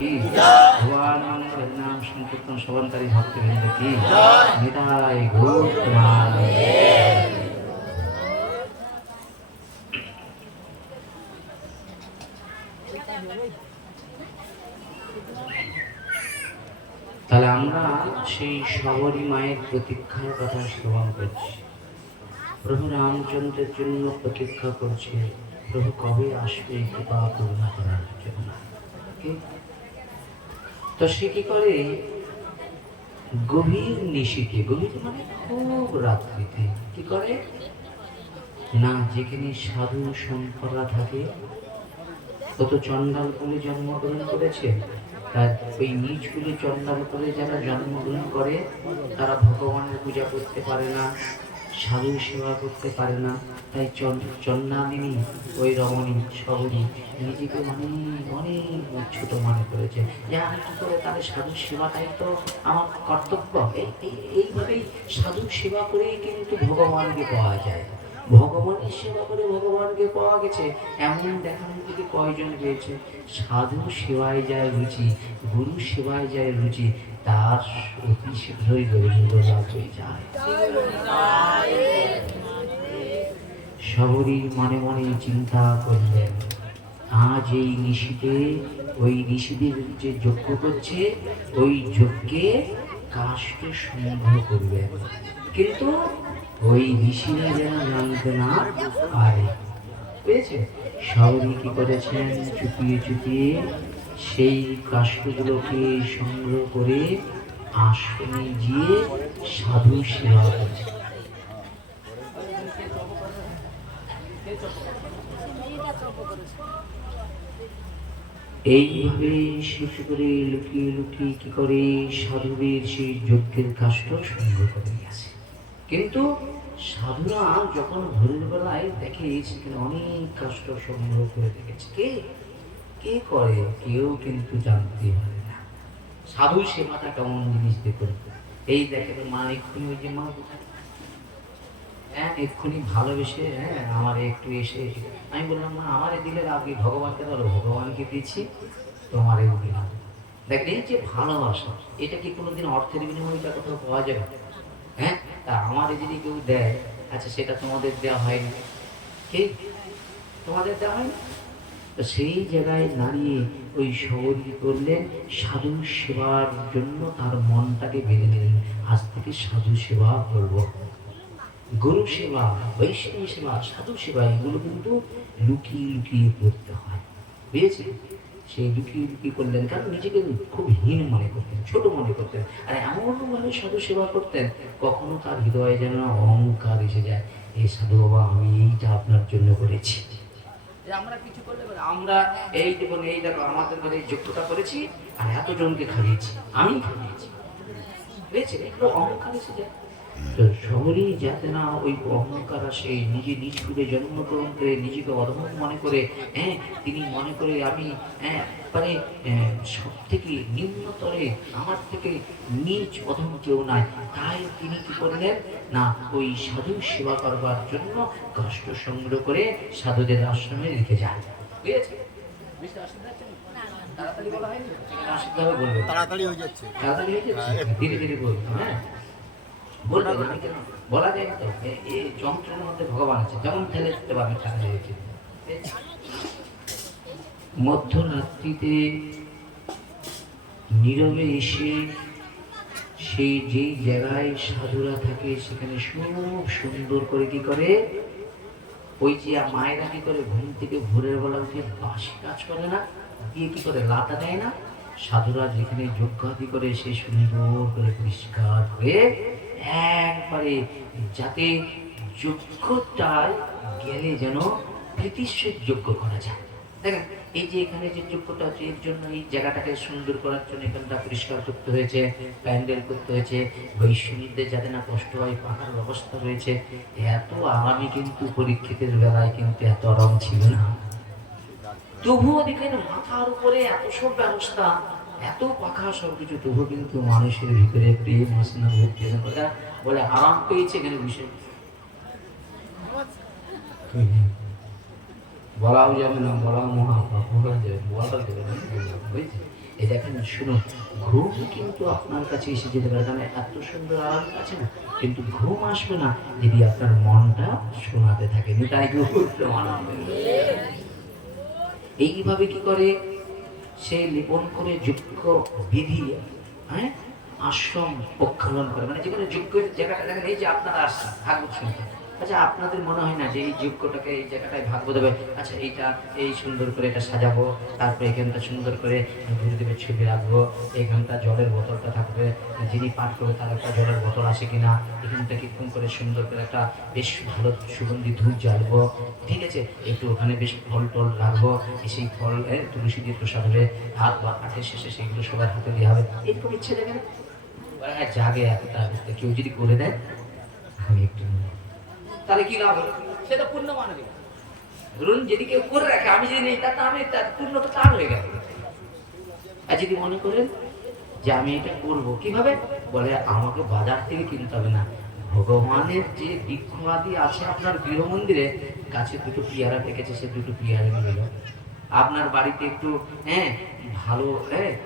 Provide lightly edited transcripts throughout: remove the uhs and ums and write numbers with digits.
কি ভগবান নাম সংকীর্তন শ্রবণকারী ভক্তবৃন্দ কি নিতাই গৌর তাহলে আমরা সেই সবরী মায়ের প্রতীক্ষার কথা শ্রবণ করছি। প্রভু রামচন্দ্রের জন্য প্রতীক্ষা করছে, প্রভু কবে আসবে কৃপা করুণা করার জন্য। তো সে কি করে, গভীর নিশীথে, গভীর মানে খুব রাত্রিতে কি করে না, যেখানে সাধু সম্পর্করা থাকে, কত চণ্ডাল কুলে জন্মগ্রহণ করেছে, তার ওই নিজ কুলে চণ্ডাল কুলে যারা জন্মগ্রহণ করে তারা ভগবানের পূজা করতে পারে না, সাধু সেবা করতে পারে না। তাই চন্দ্রাদিনী ওই রমণী সবরী নিজেকে অনেক অনেক ছোট মনে করেছে, যে আমি কি করে তাদের সাধু সেবাটাই তো আমার কর্তব্য। এইভাবেই সাধু সেবা করেই কিন্তু ভগবানকে পাওয়া যায়। ভগবানের সেবা করে ভগবানকে পাওয়া গেছে এমন দেখানোর দিকে কয়জন পেয়েছে। সাধু সেবায় যায় রুচি, গুরু সেবায় যায় রুচি, তার অতি শীঘ্রই গোবিন্দ লাভ হয়ে যায়। সবরী মনে মনে চিন্তা করলেন, আজ এই নিশীতে ওই ঋষিদের যে যজ্ঞ করছে ওই যজ্ঞে কাষ্ঠ সংগ্রহ করবেন, কিন্তু ওই ঋষিরা যেন জানতে না পারে। বুঝেছে? সবরী কি করেছেন, চুপিয়ে চুপিয়ে সেই কাষ্ঠগুলোকে সংগ্রহ করে আশ্রমে গিয়ে সাধু সেবা করেছে। এইভাবে শেষ করে লুকিয়ে লুকিয়ে কি করে সাধুদের সেই যজ্ঞের কাষ্ঠ সংগ্রহ করে গেছে। কিন্তু সাধুরা যখন ভোরের বেলায় দেখে সেখানে অনেক কাষ্ঠ সংগ্রহ করে রেখেছে, কে কে করে কেউ কিন্তু জানতে পারে না। সাধু সেবাটা কেমন জিনিস দেখুন। এই দেখে মা এক্ষুনি, ওই যে মা হ্যাঁ এক্ষুনি ভালোবেসে আমার একটু এসে, আমি বললাম মা আমারে দিলে আপনি ভগবানকে বলো, ভগবানকে দিচ্ছি তোমারে দিলাম। দেখেন এই যে ভালোবাসা, এটা কি কোনোদিন অর্থের বিনিময়টা কোথাও পাওয়া যাবে? হ্যাঁ, তা আমারে যদি কেউ দেয়, আচ্ছা সেটা তোমাদের দেওয়া হয়নি, কে তোমাদের দেওয়া হয়নি? তো সেই জায়গায় দাঁড়িয়ে ওই সবরী করলেন সাধু সেবার জন্য, তার মনটাকে বেঁধে নিলেন, আজ থেকে সাধু সেবা করবো। গুরু সেবা, বৈষ্ণব সেবা, সাধু সেবা এগুলো কিন্তু লুকিয়ে লুকিয়ে করতে হয়। বুঝেছে? সেই লুকিয়ে লুকিয়ে করলেন, কারণ নিজেকে খুব হীন মনে করতেন, ছোট মনে করতেন, আর এমনভাবে সাধু সেবা করতেন কখনো তার হৃদয়ে যেন অহংকার এসে যায়, এই সাধু বাবা আমি এইটা আপনার জন্য করেছি, আমরা কিছু করলে আমরা এই দেখুন, এই দেখো আমাদের ঘরে যোগ্যতা করেছি আর এতজনকে খাইয়েছি, আমি খাইয়েছি। বুঝেছে? একটু অহংকার এসে যায়। তো সবরী যাতে না ওই অহংকার আসে, নিজে নিজ কুলে জন্মগ্রহণ করে নিজেকে অধম মনে করে, তিনি মনে করে আমি মানে সব থেকে নিম্নতরে, আমার থেকে নিজ অধম কেউ নাই। তাই তিনি কি করলেন না, ওই সাধু সেবা করবার জন্য কষ্ট সংগ্রহ করে সাধুদের আশ্রমে রেখে যায়। বুঝেছে? তাড়াতাড়ি বলা হয়নি, তাড়াতাড়ি হয়ে যাচ্ছে, তাড়াতাড়ি হয়ে যাচ্ছে, ধীরে ধীরে বলতো। হ্যাঁ বলা যায় তো, এই যন্ত্রের মধ্যে ভগবান আছে, যেমন ঠেলে দিতে পারবে ঠেলা হয়েছে। মধ্যরাত্রিতে নীরবে এসে সেই যেই জায়গায় সাধুরা থাকে সেখানে খুব সুন্দর করে কি করে, ওই যে মায়েরা কি করে ঘুম থেকে ভোরের বেলা উঠে বাসি কাজ করে না, দিয়ে কি করে লাতা দেয় না, সাধুরা যেখানে যজ্ঞাদি করে সে সুন্দর করে পরিষ্কার করে একবারে, যাতে যজ্ঞটায় গেলে যেন প্রীতিশ্বর যজ্ঞ করা যায়। দেখেন এই যে এখানে যে যজ্ঞটা আছে এর জন্য এই জায়গাটাকে সুন্দর করার জন্য এখানটা পরিষ্কার করতে হয়েছে, প্যান্ডেল করতে হয়েছে, বৈষ্ণবদের যাতে না কষ্ট হয় পাখার ব্যবস্থা রয়েছে। এত আরামে কিন্তু পরীক্ষিতের বেলায় কিন্তু এত আরাম ছিল না, তবুও দেখেন মাথার উপরে এত সব ব্যবস্থা, এত পাখা সবকিছু, তবুও কিন্তু মানুষের ভিতরে প্রেম বাসনা ভক্তি বলে আরাম পেয়েছে। এখানে বিষয় বলাও যাবে না, বলা মহাপাপ, বলা যাবে, বলা যাবে না, বুঝছি। এই দেখেন শুনুন, ঘুম কিন্তু আপনার কাছে এসে যেতে পারে, কারণ এত সুন্দর আরাম আছে না, কিন্তু ঘুম আসবে না যদি আপনার মনটা শোনাতে থাকে। তাই এইভাবে কি করে সে লিপন করে যোগ্য বিধি, হ্যাঁ, আশ্রম প্রক্ষালন করে, মানে যেখানে যোগ্যের জায়গাটা দেখেন, এই যে আপনারা আসছেন ভাগবত শুনতে, আচ্ছা আপনাদের মনে হয় না যে এই যোগ্যটাকে এই জায়গাটায় ভাগবত দেবে, আচ্ছা এইটা এই সুন্দর করে এটা সাজাবো, তারপরে এখানটা সুন্দর করে গুরুদেবের ছবি রাখবো, এখানটা জলের বোতলটা থাকবে, যিনি পাঠ করবে তার একটা জলের বোতল আছে কিনা, এখানটা কীরকম করে সুন্দর করে একটা বেশ ভালো সুগন্ধি ধূপ জ্বালবো, ঠিক আছে, একটু ওখানে বেশ ফল টল রাখবো, সেই ফল তুলসী দিয়ে প্রসাদ হবে, হাত বা কাঠের শেষে সেগুলো সবার হাতে দেওয়া হবে, এরকম ইচ্ছে দেখেন জাগে একটা, কেউ যদি করে দেয় আমি একটু, তাহলে কি লাভ হলো, সেটা পূর্ণ মানবে। ধরুন যদি কেউ করে রাখে, আমি যদি নেই, তার আমি পূর্ণ তো তার হয়ে গেল। আর যদি মনে করেন যে আমি এটা করবো কিভাবে, বলে আমাকে বাজার থেকে কিনতে হবে না, ভগবানের যে বৃক্ষ আদি আছে আপনার গৃহ মন্দিরে, গাছে দুটো পেয়ারা পেকেছে, সে দুটো পেয়ারা নিয়ে গেল। আপনার বাড়িতে একটু ভালো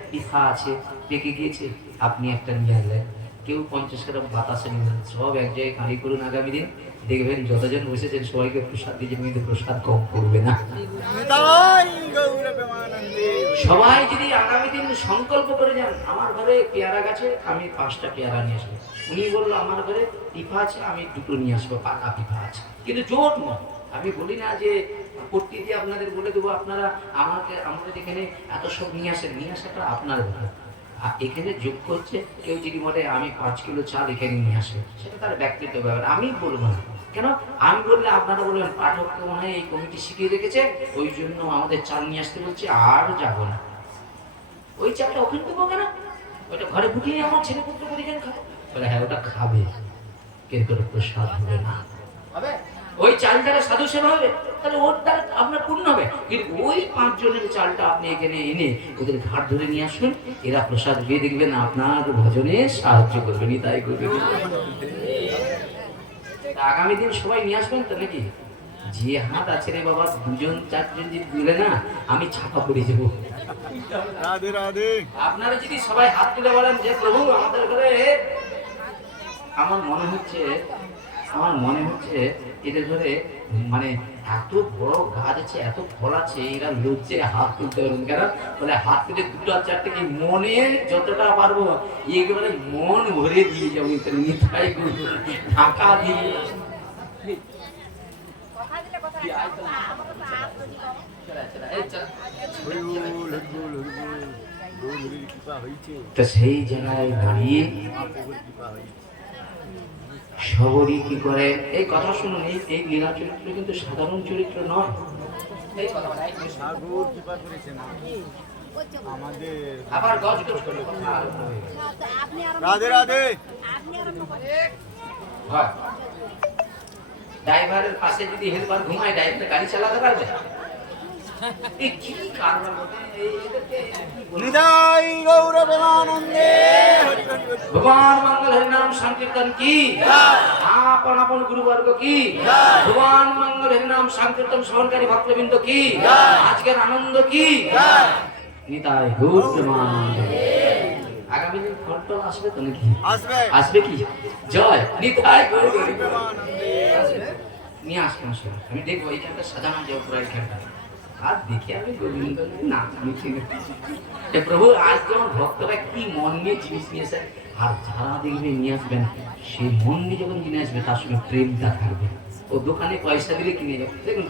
পিঠা আছে, পেকে গিয়েছে, আপনি একটা নিয়ে আসলেন। কেউ 50 গ্রাম বাতাসে নিলেন, সব এক জায়গায় খালি করুন, আগামী দিন দেখবেন যতজন বসেছেন সবাইকে প্রসাদ দিয়ে, কিন্তু প্রসাদ কম করবে না। সবাই যদি আগামী দিন সংকল্প করে যান, আমার ঘরে পেয়ারা গাছে আমি 5টা পেয়ারা নিয়ে আসবো, উনি বললো আমার ঘরে পিঠা আছে আমি 2টো নিয়ে আসবো, পাকা পিঠা আছে, কিন্তু জোট নয়। আমি বলি না যে প্রতি দিয়ে আপনাদের বলে দেবো আপনারা আমাদের এখানে এত সব নিয়ে আসেন, নিয়ে আসাটা আপনার ব্যাপার। আর এখানে যোগ্য হচ্ছে কেউ যদি বলে আমি 5 কিলো চাল এখানে নিয়ে আসে, সেটা তার ব্যক্তিগত ব্যাপার, আমি বলবো না। কেন আমি বললে আপনারা বলবেন পাঠককে মনে হয় এই কমিটি শিখিয়ে রেখেছে, ওই জন্য আমাদের চাল নিয়ে আসতে বলছে, আর যাবো না। ওই চালটা ওখানে দেবো কেন, ওইটা ঘরে ফুটিয়ে আমার ছেলে পুত্র পরিজন খাবে, বলে হ্যাঁ ওটা খাবে, কিন্তু প্রসাদ হবে না। ওই চাল দ্বারা সাধু সেবা হবে, তাহলে ওর দ্বারা আপনার পূর্ণ হবে, কিন্তু ওই 5 জনের চালটা আপনি এখানে এনে ওদের ঘাট ধরে নিয়ে আসুন, এরা প্রসাদ দিয়ে দেখবেন আপনার ভজনে সাহায্য করবেন। তাই করবেন, আগামী দিন সবাই নিয়ে আসবেন তো নাকি? যে হাত আছে রে বাবা, 2জন 4জন যদি দিলে না, আমি ছাপা পড়ে যাবো। আপনারা যদি সবাই হাত তুলে বলেন যে প্রভু আমাদের ঘরে, আমার মনে হচ্ছে এদের ধরে মানে এত বড় গাছ আছে, এত ফল আছে, এরা লজ্জে হাত তুলতে পারবেন কেন, বলে হাত তুলে 2 আর 4টে কি মনে যতটা পারবো একেবারে মন ভরে দিয়ে যাবো, তাই ঢাকা দিয়ে সেই জায়গায় দাঁড়িয়ে সবরই কি করে, এই কথা শুনুন, এই লীলা চরিত্র কিন্তু সাধারণ চরিত্র নয়। আবার গজ গজ করে কথা রাধে রাধে। ড্রাইভারের পাশে যদি হেল্পার ঘুমায়, ড্রাইভার গাড়ি চালাতে পারবে? ভগবান মঙ্গল হরি নাম সংকীর্তন কি, আপন আপন গুরুবর্গ কি, ভগবান মঙ্গল হরি নাম সংকীর্তন শ্রবণকারী ভক্তবৃন্দ কি, আজকের আনন্দ কি, নিতাই গৌরমানন্দ। আগামী দিন ফটো আসবে তো নাকি? আসবে কি? জয় নিতাই গৌরমানন্দ নিয়ে আসবেন। আমি দেখবো এইখানটা সাজানো যাও, পুরো এইখানটা আর দেখি আমি গোবিন্দ নাম প্রভু। আজ যেমন ভক্তরা কি মন নিয়ে জিনিস নিয়েছে, আর যারা দেখবে নিয়ে আসবেন, সেই মন নিয়ে যখন কিনে আসবে তার সঙ্গে প্রেমটা থাকবে। ও দোকানে পয়সা দিলে কিনে যাবে, দেখুন।